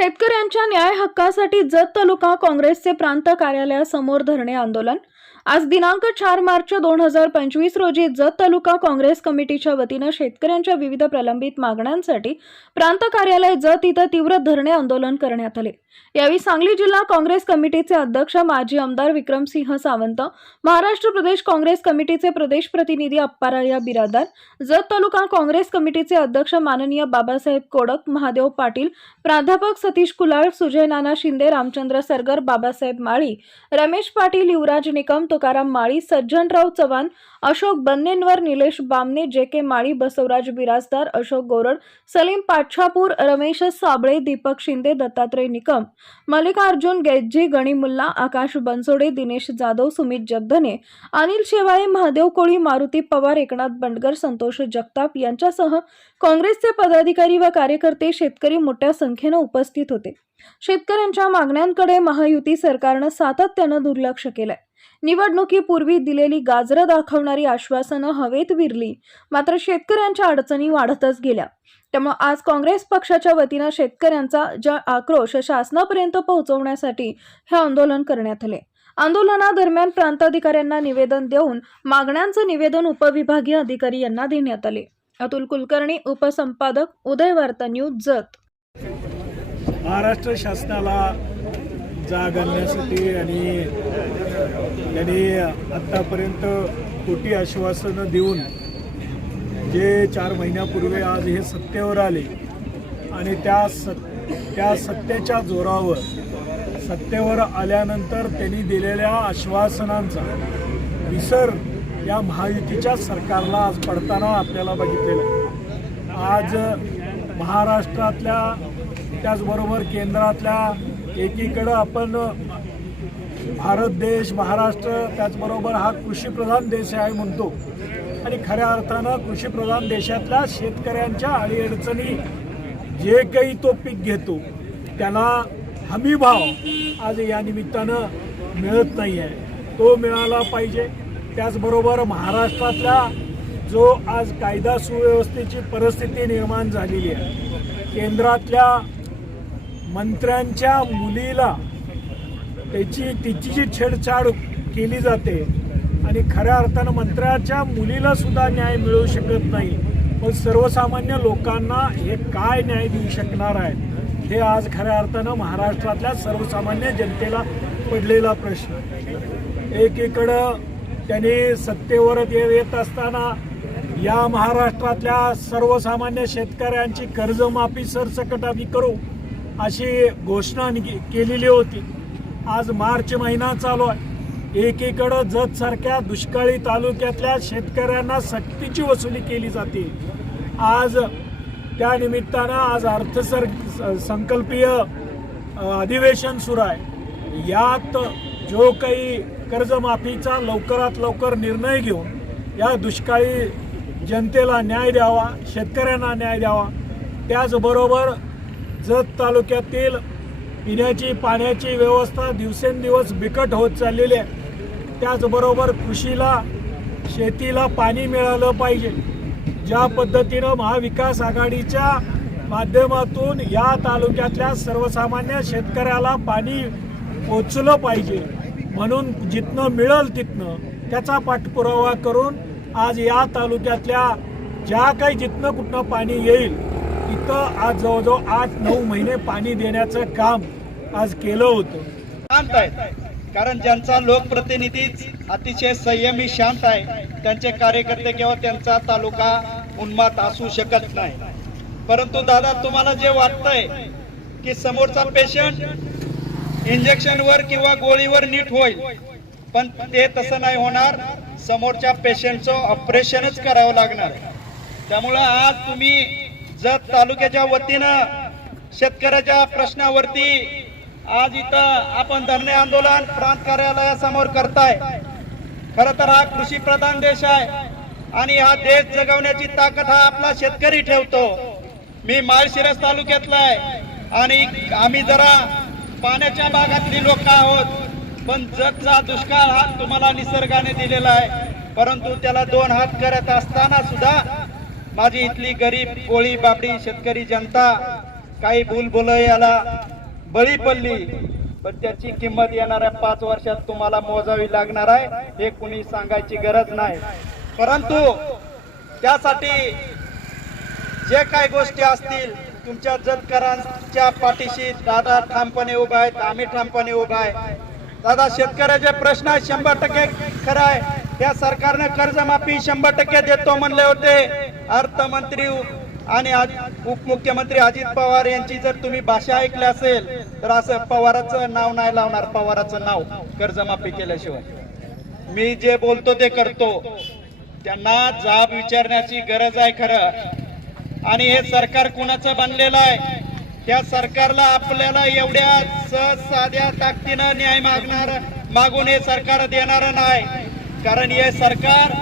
शेतकऱ्यांच्या न्याय हक्कासाठी जत तालुका काँग्रेसचे प्रांत कार्यालयासमोर धरणे आंदोलन आज दिनांक चार मार्च दोन हजार पंचवीस रोजी जत तालुका काँग्रेस कमिटीच्या वतीनं शेतकऱ्यांच्या विविध प्रलंबित मागण्यांसाठी प्रांत कार्यालय जत इथं तीव्र धरणे आंदोलन करण्यात आले. यावेळी सांगली जिल्हा काँग्रेस कमिटीचे अध्यक्ष माजी आमदार विक्रमसिंह सावंत महाराष्ट्र प्रदेश काँग्रेस कमिटीचे प्रदेश प्रतिनिधी अप्पाराया बिरादार जत तालुका काँग्रेस कमिटीचे अध्यक्ष माननीय बाबासाहेब कोडक महादेव पाटील प्राध्यापक सतीश कुलाळ सुजय नाना शिंदे रामचंद्र सरगर बाबासाहेब माळी रमेश पाटील युवराज निकम तुकाराम माळी सज्जनराव चव्हाण अशोक बन्नेनवर निलेश बामने जे के माळी बसवराज बिराजदार अशोक गोरड सलीम पाच्छापूर रमेश साबळे दीपक शिंदे दत्तात्रय निकम मल्लिकार्जुन गेज्जी गणिमुल्ला आकाश बनसोडे दिनेश जाधव सुमित जगधने अनिल शेवाळे महादेव कोळी मारुती पवार एकनाथ बंडगर संतोष जगताप यांच्यासह काँग्रेसचे पदाधिकारी व कार्यकर्ते शेतकरी मोठ्या संख्येनं उपस्थित होते. शेतकऱ्यांच्या मागण्यांकडे महायुती सरकारनं सातत्यानं दुर्लक्ष केलंय. निवडणुकीपूर्वी दिलेली गाजरं दाखवणारी आश्वासनं हवेत विरली. मात्र शेतकऱ्यांच्या अडचणी वाढतच गेल्या. त्यामुळे आज काँग्रेस पक्षाच्या वतीनं शेतकऱ्यांचा ज्या आक्रोश शासनापर्यंत पोहोचवण्यासाठी हे आंदोलन करण्यात आले. आंदोलनादरम्यान प्रांताधिकाऱ्यांना निवेदन देऊन मागण्यांचं निवेदन उपविभागीय अधिकारी यांना देण्यात आले. अतुल कुलकर्णी उपसंपादक उदय वार्ता न्यूज जत. महाराष्ट्र शासनाला जाग आणण्यासाठी आणि त्यांनी आत्तापर्यंत खोटी आश्वासनं देऊन जे चार महिन्यापूर्वी आज हे सत्तेवर आले आणि त्या सत् त्या सत्तेच्या जोरावर सत्तेवर आल्यानंतर त्यांनी दिलेल्या आश्वासनांचा विसर या महायुतीच्या सरकारला आज पडताना आपल्याला बघितलेला आज महाराष्ट्रातल्या त्याचबरोबर केंद्रातल्या एकीकडं आपण भारत देश महाराष्ट्र त्याचबरोबर हा कृषीप्रधान देश आहे म्हणतो. आणि खऱ्या अर्थानं कृषीप्रधान देशातल्या शेतकऱ्यांच्या अडीअडचणी जे काही तो पीक घेतो त्याला हमी भाव आज या निमित्तानं मिळत नाही आहे तो मिळाला पाहिजे. त्याचबरोबर महाराष्ट्रातल्या जो आज कायदा सुव्यवस्थेची परिस्थिती निर्माण झालेली आहे केंद्रातल्या मंत्र्यांच्या मुलीला त्याची तिची जी छेडछाड केली जाते आणि खऱ्या अर्थानं मंत्र्याच्या मुलीला सुद्धा न्याय मिळू शकत नाही. मग सर्वसामान्य लोकांना हे काय न्याय देऊ शकणार आहे हे आज खऱ्या अर्थानं महाराष्ट्रातल्या सर्वसामान्य जनतेला पडलेला प्रश्न. एकीकडं त्यांनी सत्तेवर येत असताना या महाराष्ट्रातल्या सर्वसामान्य शेतकऱ्यांची कर्जमाफी सरसकट आम्ही करू. अशी घोषणा केलेली होती. आज मार्च महिना चालू आहे. एकीकडं जतसारख्या दुष्काळी तालुक्यातल्या शेतकऱ्यांना सक्तीची वसुली केली जाते. आज त्या निमित्तानं आज अर्थसर संकल्पीय अधिवेशन सुरू आहे. यात जो काही कर्जमाफीचा लवकरात लवकर निर्णय घेऊन या दुष्काळी जनतेला न्याय द्यावा शेतकऱ्यांना न्याय द्यावा त्याचबरोबर जत तालुक्यातील पिण्याची पाण्याची व्यवस्था दिवसेंदिवस बिकट होत चाललेली आहे. त्याचबरोबर कृषीला शेतीला पाणी मिळालं पाहिजे. ज्या पद्धतीनं महाविकास आघाडीच्या माध्यमातून या तालुक्यातल्या सर्वसामान्य शेतकऱ्याला पाणी पोचलं पाहिजे म्हणून जिथनं मिळेल तिथनं त्याचा पाठपुरावा करून आज या तालुक्यातल्या ज्या काही जिथनं कुठनं पाणी येईल इथं आज जवळजवळ आठ नऊ महिने पाणी देण्याचं काम आज केलं होतं. शांत आहेत. कारण ज्यांचा लोकप्रतिनिधीच अतिशय संयमी शांत आहे. त्यांचे कार्यकर्ते किंवा त्यांचा तालुका उन्मात असू शकत नाही. परंतु दादा तुम्हाला जे वाटतंय की समोरचा पेशंट इंजेक्शनवर किंवा गोळीवर नीट होईल पण ते तसं नाही होणार. समोरच्या पेशंटचं ऑपरेशनच करावं लागणार. त्यामुळं आज तुम्ही जत तालुक्याच्या वतीनं शेतकऱ्याच्या प्रश्नावरती आज इथं आपण धरणे आंदोलन प्रांत कार्यालयासमोर करताय. खर तर हा कृषी प्रधान देश आहे आणि हा देश जगवण्याची ताकद हा आपला शेतकरी ठेवतो. मी माळशिरस तालुक्यातला आहे आणि आम्ही जरा पाण्याच्या भागातली लोक आहोत पण जगचा दुष्काळ हा तुम्हाला निसर्गाने दिलेला आहे. परंतु त्याला दोन हात करत असताना सुद्धा माझी इथली गरीब कोळी बापडी शेतकरी जनता काही भूल याला बळी पडली पण त्याची किंमत येणाऱ्या पाच वर्षात तुम्हाला मोजावी लागणार आहे हे कुणी सांगायची गरज नाही. परंतु त्यासाठी जे काही गोष्टी असतील तुमच्या जतकरांच्या पाठीशी दादा ठामपणे उभा आहेत आम्ही ठामपणे उभा आहे. दादा शेतकऱ्याचे प्रश्न आहे शंभर टक्के खरं आहे. त्या सरकारने कर्जमाफी शंभर टक्के देतो म्हणले होते. अर्थमंत्री आणि आज- उपमुख्यमंत्री अजित पवार यांची जर तुम्ही भाषा ऐकली असेल तर असं पवाराचं नाव नाही लावणार पवाराचं नाव कर्जमाफी केल्याशिवाय. मी जे बोलतो ते करतो. त्यांना जाब विचारण्याची गरज आहे खरं. आणि हे सरकार कुणाचं बनलेलं आहे? त्या सरकारला आपल्याला एवढ्या सहज साध्या ताकदीनं न्याय मागणार मागून हे सरकार देणार नाही. कारण हे सरकार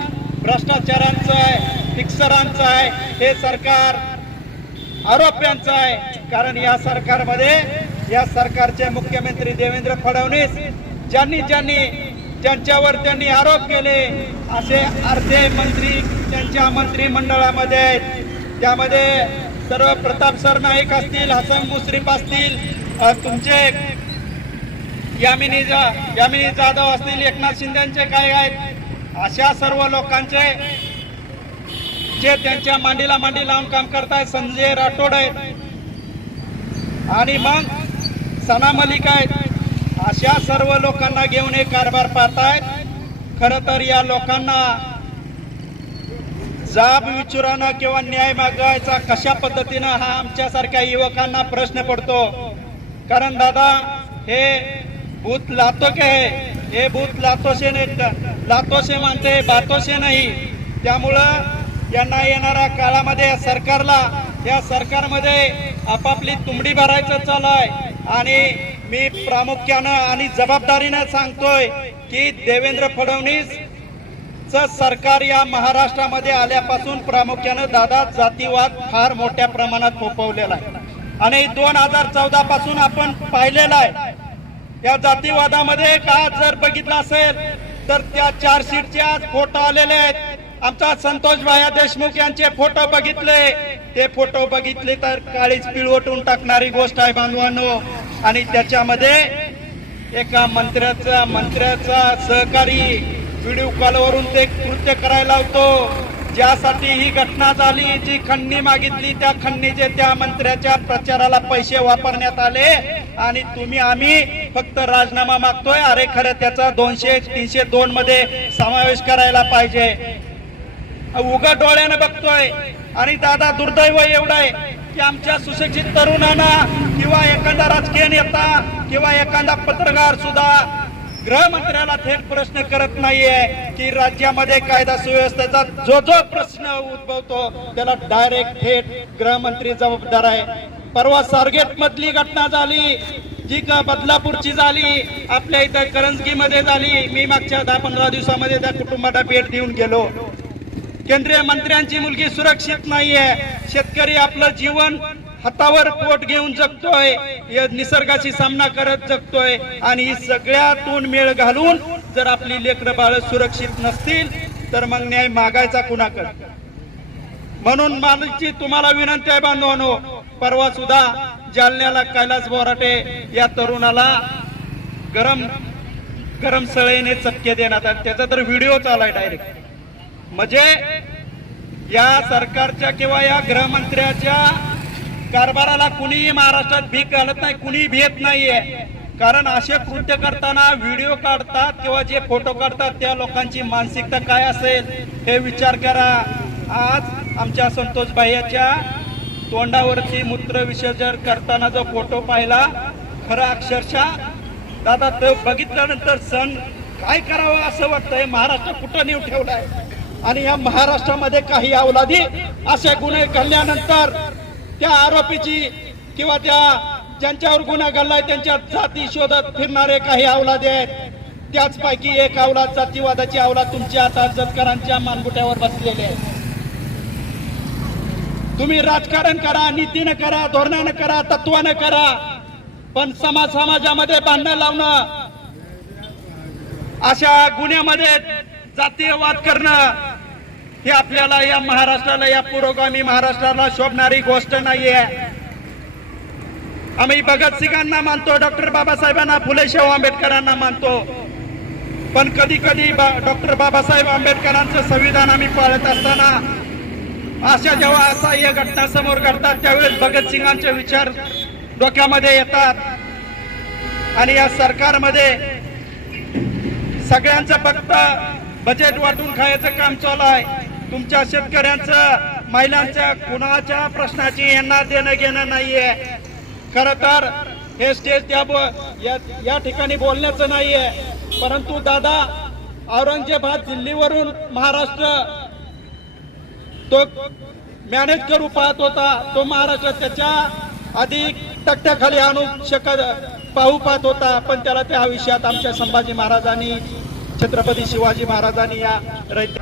भ्रष्टाचारांचं आहे. फिक्सरांचं आहे. हे सरकार आरोप्यांचं आहे. कारण या सरकारमध्ये या सरकारचे मुख्यमंत्री देवेंद्र फडणवीस ज्यांनी ज्यांनी ज्यांच्यावर त्यांनी आरोप केले असे अर्धे मंत्री त्यांच्या मंत्रिमंडळामध्ये आहेत. त्यामध्ये सर्व प्रताप सरनाईक असतील हसन मुश्रीफ असतील तुमचे यामिनी जा- यामिनी जाधव असतील एकनाथ शिंदेचे काय आहेत अशा सर्व लोकांचे जे त्यांच्या मांडीला मांडी लावून काम करतायत संजय राठोड. आहेत आणि मग सना मलिक आहेत. अशा सर्व लोकांना घेऊन हे कारभार पाहतायत. खर तर या लोकांना जाब विचुरानं किंवा न्याय मागायचा कशा पद्धतीनं हा आमच्यासारख्या युवकांना प्रश्न पडतो? कारण दादा हे भूत लातो के है हे भूत लातोसे नाही लातो मानते बातोसे नाही. त्यामुळं यांना येणाऱ्या काळामध्ये या सरकारला या सरकारमध्ये आपापली तुंबडी भरायचं चालू आहे आणि मी प्रामुख्यानं आणि जबाबदारीनं सांगतोय की देवेंद्र फडणवीस च सरकार या महाराष्ट्रामध्ये आल्यापासून प्रामुख्यानं दादा जातीवाद फार मोठ्या प्रमाणात फोपवलेला आहे. आणि दोन हजार चौदा पासून आपण पाहिलेला आहे. या जातीवादामध्ये का जर बघितलं असेल तर त्या चार सीटचे आज फोटो आलेले आहेत. आमचा संतोष भाया देशमुख यांचे फोटो बघितले. ते फोटो बघितले तर काळीच पिळवटून टाकणारी गोष्ट आहे बांधवांनो. आणि त्याच्यामध्ये एका मंत्र्याचा मंत्र्याचा सहकारी व्हिडिओ कॉलवरून ते कृत्य करायला होतो. ज्यासाठी ही घटना झाली जी खंडणी मागितली त्या खंडणीचे त्या मंत्र्याच्या प्रचाराला पैसे वापरण्यात आले. आणि तुम्ही आम्ही फक्त राजीनामा मागतोय. अरे खरं त्याचा दोनशे तीनशे दोन मध्ये समावेश करायला पाहिजे. उगा डोळ्यानं बघतोय. आणि दादा दुर्दैव एवढं आहे की आमच्या सुशिक्षित तरुणांना किंवा एखादा राजकीय नेता किंवा एखादा पत्रकार सुद्धा गृहमंत्र्याला थेट प्रश्न करत नाहीये की राज्यामध्ये कायदा सुव्यवस्थेचा जो जो प्रश्न उद्भवतो त्याला डायरेक्ट थेट गृहमंत्री जबाबदार आहे. परवा स्वारगेट मधली घटना झाली जी का बदलापूरची झाली आपल्या इथं करंजगी मध्ये झाली. मी मागच्या दहा पंधरा दिवसामध्ये त्या कुटुंबाला भेट देऊन गेलो. केंद्रीय मंत्र्यांची मुलगी सुरक्षित नाहीये. शेतकरी आपलं जीवन हातावर पोट घेऊन जगतोय. निसर्गाशी सामना करत जगतोय. आणि ही सगळ्यातून मेळ घालून जर आपली लेकरं बाळ सुरक्षित नसतील तर मग न्याय मागायचा कुणाकडे? म्हणून माझी तुम्हाला विनंती आहे बांधवानो परवा सुद्धा जालन्याला कैलास बोराटे या तरुणाला गरम गरम सळेने चटके देण्यात आले. त्याचा तर व्हिडिओ चालाय डायरेक्ट म्हणजे या सरकारच्या किंवा या गृहमंत्र्याच्या कारभाराला कुणीही महाराष्ट्रात भीक घालत नाही कुणी भेट नाहीये. कारण असे कृत्य करताना व्हिडिओ काढतात किंवा जे फोटो काढतात त्या लोकांची मानसिकता काय असेल हे विचार करा. आज आमच्या संतोष भाईच्या तोंडावरती मूत्र विसर्जन करताना जो फोटो पाहिला खरं अक्षरशः दादा तो बघितल्यानंतर सण काय करावं असं वाटतंय? महाराष्ट्र कुठं नेऊ ठेवलाय? आणि या महाराष्ट्रामध्ये काही अवलादी असे गुन्हे घडल्यानंतर त्या आरोपीची किंवा त्या ज्यांच्यावर गुन्हा घडलाय त्यांच्या जाती शोधत फिरणारे काही अवलादी आहेत. त्याचपैकी एक अवलाद जातीवादाची अवलाद तुमच्या आता जतकरांच्या मानगुट्यावर बसलेले आहे. तुम्ही राजकारण करा नीतीनं करा धोरणानं करा तत्वानं करा पण समाज समाजामध्ये बांधणं लावणं अशा गुन्ह्यामध्ये जातीयवाद करणं हे आपल्याला या महाराष्ट्राला या पुरोगामी महाराष्ट्राला शोभणारी गोष्ट नाही आहे आम्ही भगतसिंगांना मानतो डॉक्टर बाबासाहेबांना फुले शाहू आंबेडकरांना मानतो. पण कधी कधी डॉक्टर बाबासाहेब आंबेडकरांचं संविधान आम्ही पाळत असताना अशा जेव्हा असह्य घटना समोर घडतात त्यावेळेस भगतसिंगांचे विचार डोक्यामध्ये येतात. आणि या सरकारमध्ये सगळ्यांचं फक्त बजेट वाटून खायचं काम चालू आहे. तुमच्या शेतकऱ्यांचं महिलांच्या कुणाच्या प्रश्नाची यांना देणं घेणं नाहीये. खर तर हे स्टेज त्या या या ठिकाणी बोलण्याचं नाहीये. परंतु दादा औरंगजेबाद दिल्लीवरून महाराष्ट्र तो मॅनेज करू पाहत होता. तो महाराष्ट्र त्याच्या अधिक तक्त्याखाली आणू शकत पाहू पाहत होता. पण त्याला त्या आयुष्यात आमच्या संभाजी महाराजांनी छत्रपती शिवाजी महाराजांनी या रयत